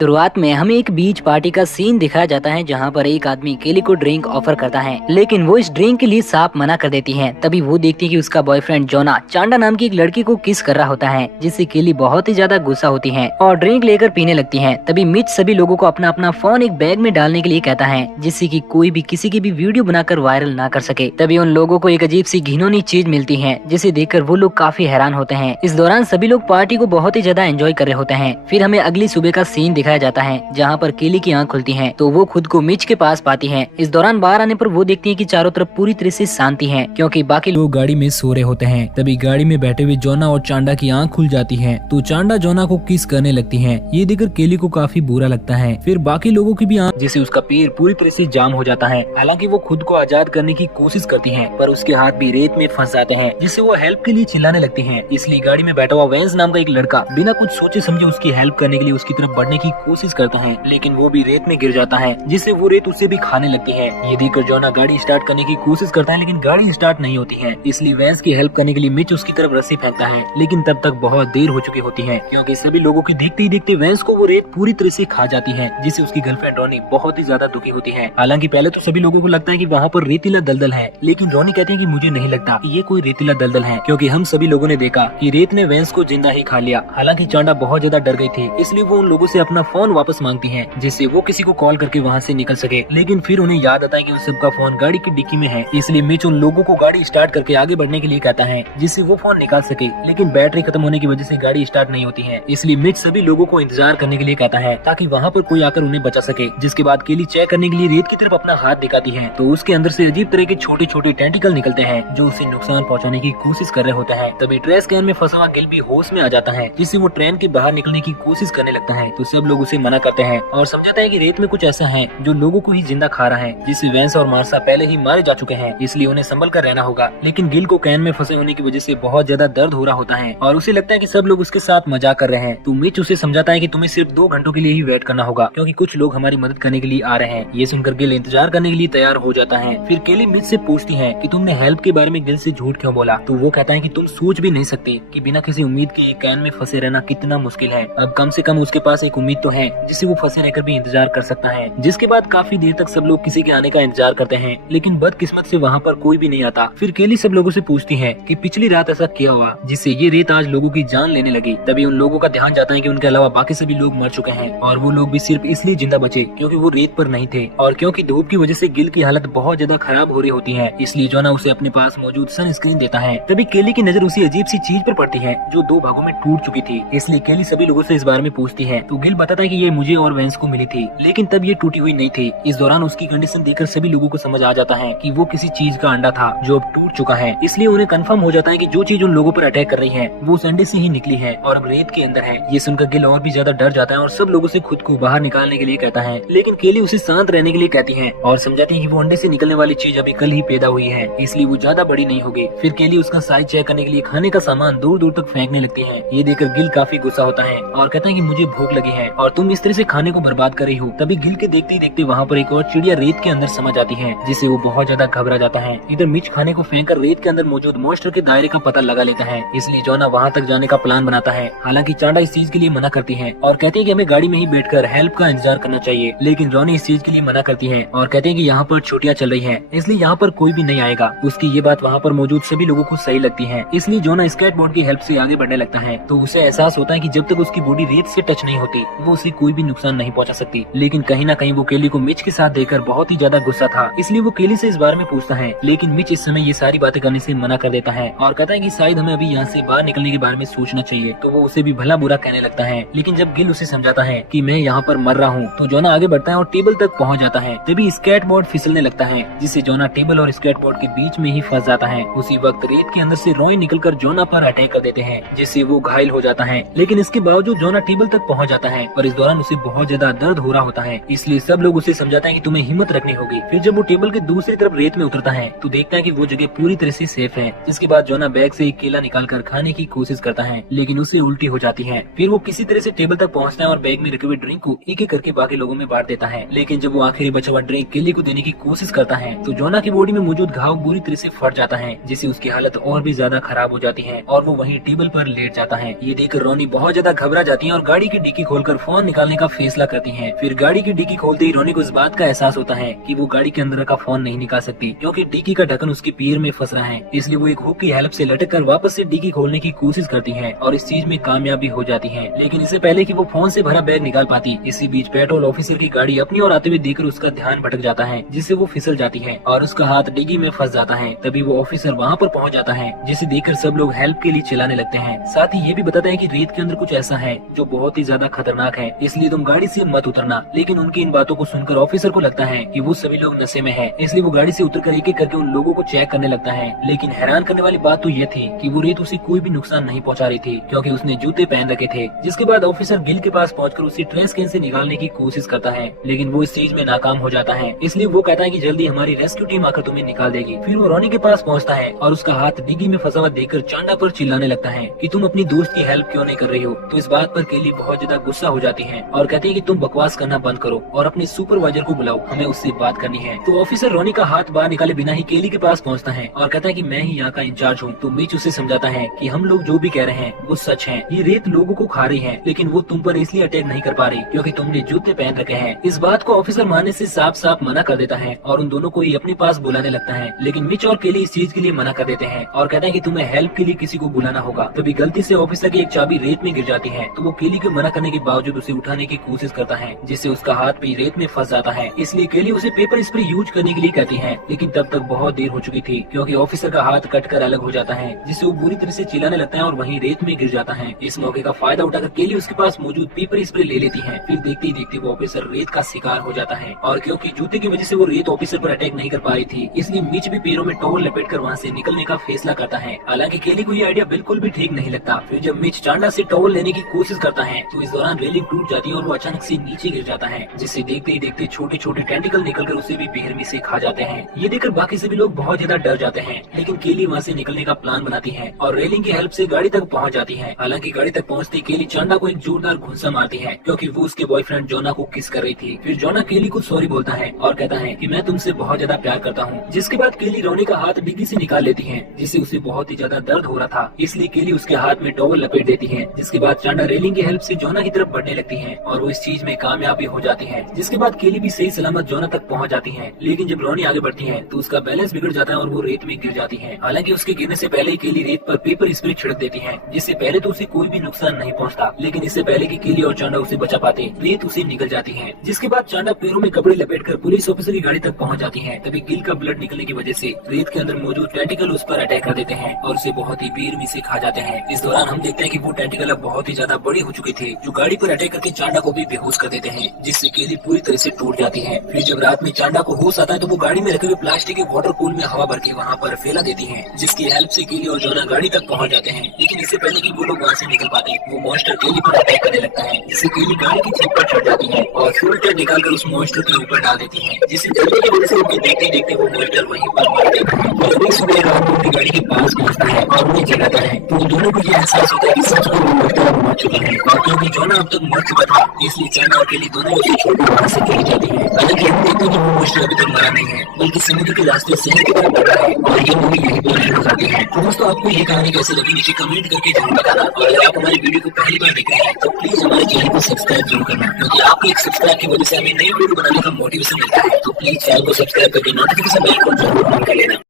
शुरुआत में हमें एक बीच पार्टी का सीन दिखाया जाता है जहाँ पर एक आदमी केली को ड्रिंक ऑफर करता है, लेकिन वो इस ड्रिंक के लिए साफ मना कर देती है। तभी वो देखती है कि उसका बॉयफ्रेंड जोना चांडा नाम की एक लड़की को किस कर रहा होता है, जिससे केली बहुत ही ज्यादा गुस्सा होती है और ड्रिंक लेकर पीने लगती है। तभी मिच सभी लोगों को अपना अपना फोन एक बैग में डालने के लिए कहता है, जिससे कि कोई भी किसी की भी वीडियो बनाकर वायरल ना कर सके। तभी उन लोगों को एक अजीब सी घिनौनी चीज मिलती है, जिसे देखकर वो लोग काफी हैरान होते हैं। इस दौरान सभी लोग पार्टी को बहुत ही ज्यादा एंजॉय कर रहे होते हैं। फिर हमें अगली सुबह का सीन दिखाया जाता है जहाँ पर केली की आंख खुलती है तो वो खुद को मिच के पास पाती है। इस दौरान बाहर आने पर वो देखती है कि चारों तरफ पूरी तरह से शांति है, क्योंकि बाकी लोग गाड़ी में सो रहे होते हैं। तभी गाड़ी में बैठे हुए जोना और चांडा की आंख खुल जाती है तो चांडा जोना को किस करने लगती है। ये देखकर केली को काफी बुरा लगता है। फिर बाकी लोगों की भी आंख, जिससे उसका पैर पूरी तरह से जाम हो जाता है। हालांकि वो खुद को आजाद करने की कोशिश करती है, पर उसके हाथ भी रेत में फंस जाते हैं, जिससे वो हेल्प के लिए चिल्लाने लगती है। इसलिए गाड़ी में बैठा हुआ वेंस नाम का एक लड़का बिना कुछ सोचे समझे उसकी हेल्प करने के लिए उसकी तरफ बढ़ने की कोशिश करता है, लेकिन वो भी रेत में गिर जाता है, जिससे वो रेत उसे भी खाने लगती है। ये देखकर जोना गाड़ी स्टार्ट करने की कोशिश करता है, लेकिन गाड़ी स्टार्ट नहीं होती है। इसलिए वेंस की हेल्प करने के लिए मिच उसकी तरफ रस्सी फेंकता है, लेकिन तब तक बहुत देर हो चुकी होती है, क्योंकि सभी लोगों की देखते ही देखते वेंस को वो रेत पूरी तरह से खा जाती है, जिससे उसकी गर्लफ्रेंड रोनी बहुत ही ज्यादा दुखी होती है। हालांकि पहले तो सभी लोगों को लगता है कि वहाँ पर रेतीला दलदल है, लेकिन रोनी कहती है कि मुझे नहीं लगता कि ये कोई रेतीला दलदल है, क्योंकि हम सभी लोगों ने देखा कि रेत ने वेंस को जिंदा ही खा लिया। हालांकि चांडा बहुत ज्यादा डर गई थी, इसलिए वो उन लोगों से अपना फोन वापस मांगती है, जिससे वो किसी को कॉल करके वहाँ से निकल सके। लेकिन फिर उन्हें याद आता है कि उन सबका फोन गाड़ी की डिक्की में है, इसलिए मिच उन लोगों को गाड़ी स्टार्ट करके आगे बढ़ने के लिए कहता है, जिससे वो फोन निकाल सके। लेकिन बैटरी खत्म होने की वजह से गाड़ी स्टार्ट नहीं होती है, इसलिए मिच सभी लोगों को इंतजार करने के लिए कहता है, ताकि वहाँ पर कोई आकर उन्हें बचा सके। जिसके बाद केली चेक करने के लिए रेत की तरफ अपना हाथ दिखाती है तो उसके अंदर से अजीब तरह के छोटे छोटे टेंटिकल निकलते हैं, जो उसे नुकसान पहुँचाने की कोशिश कर रहे होते हैं। तभी ट्रेश कैन में फंसा हुआ गिल भी होश में आ जाता है, जिससे वो ट्रेन के बाहर निकलने की कोशिश करने लगता है। तो सब लोग उसे मना करते हैं और समझाते हैं कि रेत में कुछ ऐसा है जो लोगों को ही जिंदा खा रहा है, जिससे वेंस और मार्सा पहले ही मारे जा चुके हैं, इसलिए उन्हें संभल कर रहना होगा। लेकिन गिल को कैन में फंसे होने की वजह से बहुत ज्यादा दर्द हो रहा होता है और उसे लगता है कि सब लोग उसके साथ मजाक कर रहे हैं। तो मिच उसे समझाता है कि तुम्हें सिर्फ 2 घंटों के लिए ही वेट करना होगा, क्योंकि कुछ लोग हमारी मदद करने के लिए आ रहे हैं। ये सुनकर गिल इंतजार करने के लिए तैयार हो जाता है। फिर केली मिच से पूछती है कि तुमने हेल्प के बारे में गिल से झूठ क्यों बोला। तो वो कहता है कि तुम सोच भी नहीं सकते कि बिना किसी उम्मीद के कैन में फंसे रहना कितना मुश्किल है। अब कम से कम उसके पास एक उम्मीद तो है, जिससे वो फंसे रहकर भी इंतजार कर सकता है। जिसके बाद काफी देर तक सब लोग किसी के आने का इंतजार करते हैं, लेकिन बदकिस्मत से वहाँ पर कोई भी नहीं आता। फिर केली सब लोगों से पूछती है कि पिछली रात ऐसा क्या हुआ जिससे ये रेत आज लोगों की जान लेने लगी। तभी उन लोगों का ध्यान जाता है कि उनके अलावा बाकी सभी लोग मर चुके हैं और वो लोग भी सिर्फ इसलिए जिंदा बचे क्योंकि वो रेत पर नहीं थे, और क्योंकि धूप की वजह से गिल की हालत बहुत ज्यादा खराब हो रही होती है, इसलिए जोना उसे अपने पास मौजूद सनस्क्रीन देता है। तभी केली की नजर उसी अजीब सी चीज पर पड़ती है जो 2 भागों में टूट चुकी थी, इसलिए केली सभी लोगों से इस बारे में पूछती है। तो गिल बताता है कि ये मुझे और वेंस को मिली थी, लेकिन तब ये टूटी हुई नहीं थी। इस दौरान उसकी कंडीशन देखकर सभी लोगों को समझ आ जाता है कि वो किसी चीज का अंडा था जो अब टूट चुका है, इसलिए उन्हें कंफर्म हो जाता है कि जो चीज उन लोगों पर अटैक कर रही है वो उस अंडे से ही निकली है और अब रेत के अंदर है। ये सुनकर गिल और भी ज्यादा डर जाता है और सब लोगों से खुद को बाहर निकालने के लिए कहता है, लेकिन केली उसे शांत रहने के लिए कहती है और समझाती है कि वो अंडे से निकलने वाली चीज अभी कल ही पैदा हुई है, इसलिए वो ज्यादा बड़ी नहीं होगी। फिर केली उसका साइज चेक करने के लिए खाने का सामान दूर दूर तक फेंकने लगती है। ये देखकर गिल काफी गुस्सा होता है और कहता है कि मुझे भूख लगी है और तुम इस तरह से खाने को बर्बाद कर रही हो। तभी गिल के देखते ही देखते वहाँ पर एक और चिड़िया रेत के अंदर समा जाती है, जिससे वो बहुत ज्यादा घबरा जाता है। इधर मिच खाने को फेंककर रेत के अंदर मौजूद मॉन्स्टर के दायरे का पता लगा लेता है, इसलिए जोना वहाँ तक जाने का प्लान बनाता है। हालांकि चांडा इस चीज के लिए मना करती है और कहती है कि हमें गाड़ी में ही बैठकर हेल्प का इंतजार करना चाहिए, लेकिन रोनी इस चीज के लिए मना करती है और कहते हैं कि यहाँ पर छुट्टियाँ चल रही है, इसलिए यहाँ पर कोई भी नहीं आएगा। उसकी ये बात वहाँ पर मौजूद सभी लोगों को सही लगती है, इसलिए जोना स्केटबोर्ड की हेल्प से आगे बढ़ने लगता है। तो उसे एहसास होता है कि जब तक उसकी बॉडी रेत से टच नहीं होती वो उसे कोई भी नुकसान नहीं पहुँचा सकती। लेकिन कहीं ना कहीं वो केली को मिच के साथ देखकर बहुत ही ज्यादा गुस्सा था, इसलिए वो केली से इस बारे में पूछता है, लेकिन मिच इस समय ये सारी बातें करने से मना कर देता है और कहता है कि शायद हमें अभी यहाँ से बाहर निकलने के बारे में सोचना चाहिए। तो वो उसे भी भला बुरा कहने लगता है, लेकिन जब गिल उसे समझाता है कि मैं यहाँ पर मर रहा हूँ तो जोना आगे बढ़ता है और टेबल तक पहुँच जाता है। तभी स्केटबोर्ड फिसलने लगता है, जिससे जोना टेबल और स्केटबोर्ड के बीच में ही फंस जाता है। उसी वक्त रेत के अंदर से रॉय निकलकर जोना पर अटैक कर देते हैं, जिससे वो घायल हो जाता है। लेकिन इसके बावजूद जोना टेबल तक पहुँच जाता है और इस दौरान उसे बहुत ज्यादा दर्द हो रहा होता है, इसलिए सब लोग उसे समझाते हैं कि तुम्हें हिम्मत रखनी होगी। फिर जब वो टेबल के दूसरी तरफ रेत में उतरता है तो देखता है कि वो जगह पूरी तरह से सेफ है। जिसके बाद जोना बैग से एक केला निकालकर खाने की कोशिश करता है, लेकिन उसे उल्टी हो जाती है। फिर वो किसी तरह से टेबल तक पहुंचता है और बैग में रखे हुए ड्रिंक को एक एक करके बाकी लोगों में बांट देता है। लेकिन जब वो आखिरी बचा हुआ ड्रिंक केली को देने की कोशिश करता है तो जोना की बॉडी में मौजूद घाव बुरी तरह से फट जाता है, जिससे उसकी हालत और भी ज्यादा खराब हो जाती है और वो वहीं टेबल पर लेट जाता है। ये देखकर रोनी बहुत ज्यादा घबरा जाती है और गाड़ी की डिक्की खोलकर फोन निकालने का फैसला करती हैं। फिर गाड़ी की डिक्की खोलते ही रोनी को इस बात का एहसास होता है कि वो गाड़ी के अंदर का फोन नहीं निकाल सकती क्योंकि डिक्की का ढक्कन उसके पैर में फंस रहा है। इसलिए वो एक हुक की हेल्प से लटक कर वापस से डिक्की खोलने की कोशिश करती है और इस चीज में कामयाब भी हो जाती है। लेकिन इससे पहले कि वो फोन से भरा बैग निकाल पाती, इसी बीच पेट्रोल ऑफिसर की गाड़ी अपनी ओर आते हुए देखकर उसका ध्यान भटक जाता है, जिससे वो फिसल जाती है और उसका हाथ डिग्गी में फंस जाता है। तभी वो ऑफिसर वहाँ पर पहुँच जाता है, जिसे देखकर सब लोग हेल्प के लिए चिल्लाने लगते हैं। साथ ही ये भी बताता है कि रेत के अंदर कुछ ऐसा है जो बहुत ही ज्यादा खतरनाक है, इसलिए तुम गाड़ी से मत उतरना। लेकिन उनकी इन बातों को सुनकर ऑफिसर को लगता है कि वो सभी लोग नशे में है, इसलिए वो गाड़ी से उतरकर एक एक करके उन लोगों को चेक करने लगता है। लेकिन हैरान करने वाली बात तो ये थी कि वो रेत उसे कोई भी नुकसान नहीं पहुंचा रही थी, क्योंकि उसने जूते पहन रखे थे। जिसके बाद ऑफिसर गिल के पास पहुंचकर उसे ट्रेश कैन से निकालने की कोशिश करता है, लेकिन वो इस चीज में नाकाम हो जाता है। इसलिए वो कहता है कि जल्दी हमारी रेस्क्यू टीम आकर तुम्हें निकाल देगी। फिर वो रोनी के पास पहुंचता है और उसका हाथ डिग्गी में फंसा हुआ देखकर चांडा पर चिल्लाने लगता है कि तुम अपनी दोस्त की हेल्प क्यों नहीं कर रही हो। तो इस बात पर केली बहुत ज्यादा गुस्सा हो जाती है और कहती है कि तुम बकवास करना बंद करो और अपने सुपरवाइजर को बुलाओ, हमें उससे बात करनी है। तो ऑफिसर रोनी का हाथ बाहर निकाले बिना ही केली के पास पहुंचता है और कहता है कि मैं ही यहाँ का इंचार्ज हूँ। तो मिच उसे समझाता है कि हम लोग जो भी कह रहे हैं वो सच है, ये रेत लोगों को खा रही है, लेकिन वो तुम पर इसलिए अटैक नहीं कर पा रही क्योंकि तुमने जूते पहन रखे हैं। इस बात को ऑफिसर मानने से साफ साफ मना कर देता है और उन दोनों को ही अपने पास बुलाने लगता है। लेकिन मिच और केली इस चीज के लिए मना कर देते हैं और कहते हैं कि तुम्हें हेल्प के लिए किसी को बुलाना होगा। तभी गलती से ऑफिसर की एक चाबी रेत में गिर जाती है, तो वो केली को मना करने के बावजूद उसे उठाने की कोशिश करता है, जिससे उसका हाथ भी रेत में फंस जाता है। इसलिए केली उसे पेपर स्प्रे यूज करने के लिए कहती है, लेकिन तब तक बहुत देर हो चुकी थी क्योंकि ऑफिसर का हाथ कट कर अलग हो जाता है, जिससे वो बुरी तरह से चिल्लाने लगता है और वहीं रेत में गिर जाता है। इस मौके का फायदा उठाकर केली उसके पास मौजूद पेपर स्प्रे ले लेती है। फिर देखते ही देखते वो ऑफिसर रेत का शिकार हो जाता है और क्योंकि जूते की वजह से वो रेत ऑफिसर पर अटैक नहीं कर पा रही थी, इसलिए मिच भी पैरों में टॉवल लपेट कर वहाँ से निकलने का फैसला करता है। हालांकि केली को ये आइडिया बिल्कुल भी ठीक नहीं लगता। फिर जब मिच चांडा से टॉवल लेने की कोशिश करता है तो इस दौरान रेलिंग टूट जाती है और वो अचानक से नीचे गिर जाता है, जिससे देखते ही देखते छोटे छोटे टेंटिकल निकलकर उसे भी बेरहमी से खा जाते हैं। ये देखकर बाकी सभी लोग बहुत ज्यादा डर जाते हैं, लेकिन केली वहाँ से निकलने का प्लान बनाती है और रेलिंग की हेल्प से गाड़ी तक पहुँच जाती है। हालांकि गाड़ी तक पहुँचते केली चांडा को एक जोरदार घुसा मारती है क्योंकि वो उसके बॉयफ्रेंड जोना को किस कर रही थी। फिर जोना केली को सॉरी बोलता है और कहता है कि मैं तुमसे बहुत ज्यादा प्यार करता हूँ। जिसके बाद केली रोनी का हाथ डिग्गी से निकाल लेती है, जिससे उसे बहुत ही ज्यादा दर्द हो रहा था, इसलिए केली उसके हाथ में टॉवल लपेट देती है। जिसके बाद चांडा रेलिंग की हेल्प से जोना की तरफ बढ़ने लगती है और वो इस चीज में कामयाब भी हो जाती है। जिसके बाद केली भी सही सलामत जोना तक पहुंच जाती है, लेकिन जब रोनी आगे बढ़ती है तो उसका बैलेंस बिगड़ जाता है और वो रेत में गिर जाती है। हालांकि उसके गिरने से पहले केली रेत पर पेपर स्प्रे छिड़क देती है, जिससे पहले तो उसे कोई भी नुकसान नहीं पहुंचता, लेकिन इससे पहले कि केली और चांडा उसे बचा पाते, रेत उसे निकल जाती है। जिसके बाद चांडा पैरों में कपड़े लपेटकर पुलिस ऑफिसर की गाड़ी तक पहुंच जाती है। तभी गिल का ब्लड निकलने की वजह से रेत के अंदर मौजूद टेंटिकल उस पर अटैक कर देते हैं और उसे बहुत ही बेरहमी से खा जाते हैं। इस दौरान हम देखते हैं कि वो टेंटिकल अब बहुत ही ज्यादा बड़ी हो चुके थे, जो गाड़ी पर अटैक करके चांडा को भी बेहोश कर देते हैं, जिससे केली पूरी तरह से टूट जाती है। फिर जब रात में चांडा को होश आता है तो वो गाड़ी में रखे हुए प्लास्टिक के वाटर कूल में हवा भर के वहाँ पर फैला देती है, जिसकी हेल्प से केली और जोना गाड़ी तक पहुँच जाते हैं। लेकिन इससे पहले कि वो लोग वहाँ से निकल पाते, वो मॉन्स्टर केली पर अटैक करने लगता है, जिससे केली गाड़ी की छत पर चढ़ जाती है और फिल्टर निकालकर उस मॉन्स्टर के ऊपर डाल देती है, जिससे जल्दी की वजह से उनके देखते देखते वो मॉन्स्टर वहीं पर मर देता है। और सुबह रात को अपनी गाड़ी के पास पहुँचता है और उन्हें जगाता है, तो दोनों को ये एहसास होता है कि सच में वो मॉन्स्टर मर चुका है और क्योंकि जोना अब तक मर चुका था, इसलिए चांडा और केली दोनों उसे छोड़कर वहाँ से चली जाती है। हालांकि हम देखते हैं कि वो मॉन्स्टर अभी तक मरा नहीं है, बल्कि समुद्र के रास्ते शहर की तरफ बढ़ रहा है और ये मूवी यहीं पर एंड हो जाती है। तो दोस्तों, आपको ये कहानी कैसी लगी नीचे कमेंट करके जरूर बताना, और अगर आप हमारी वीडियो को पहली बार देख रहे हैं तो प्लीज हमारे चैनल को सब्सक्राइब जरूर करना, क्योंकि आपके एक सब्सक्राइब की वजह से हमें नई वीडियो बनाने का मोटिवेशन मिलता है। तो प्लीज चैनल को सब्सक्राइब करके नोटिफिकेशन बेल को जरूर ऑन कर लेना।